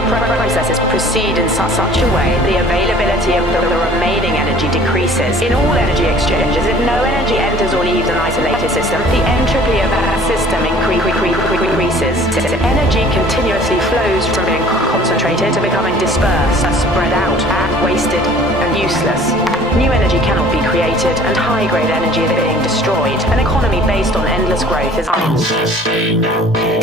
chemical processes proceed in such a way the availability of the remaining energy decreases. In all energy exchanges, if no energy enters or leaves an isolated system, the entropy of that system increases. Energy continuously flows from being concentrated to becoming dispersed, spread out, wasted, and useless. New energy cannot be created, and high-grade energy is being destroyed. An economy based on endless growth is unsustainable.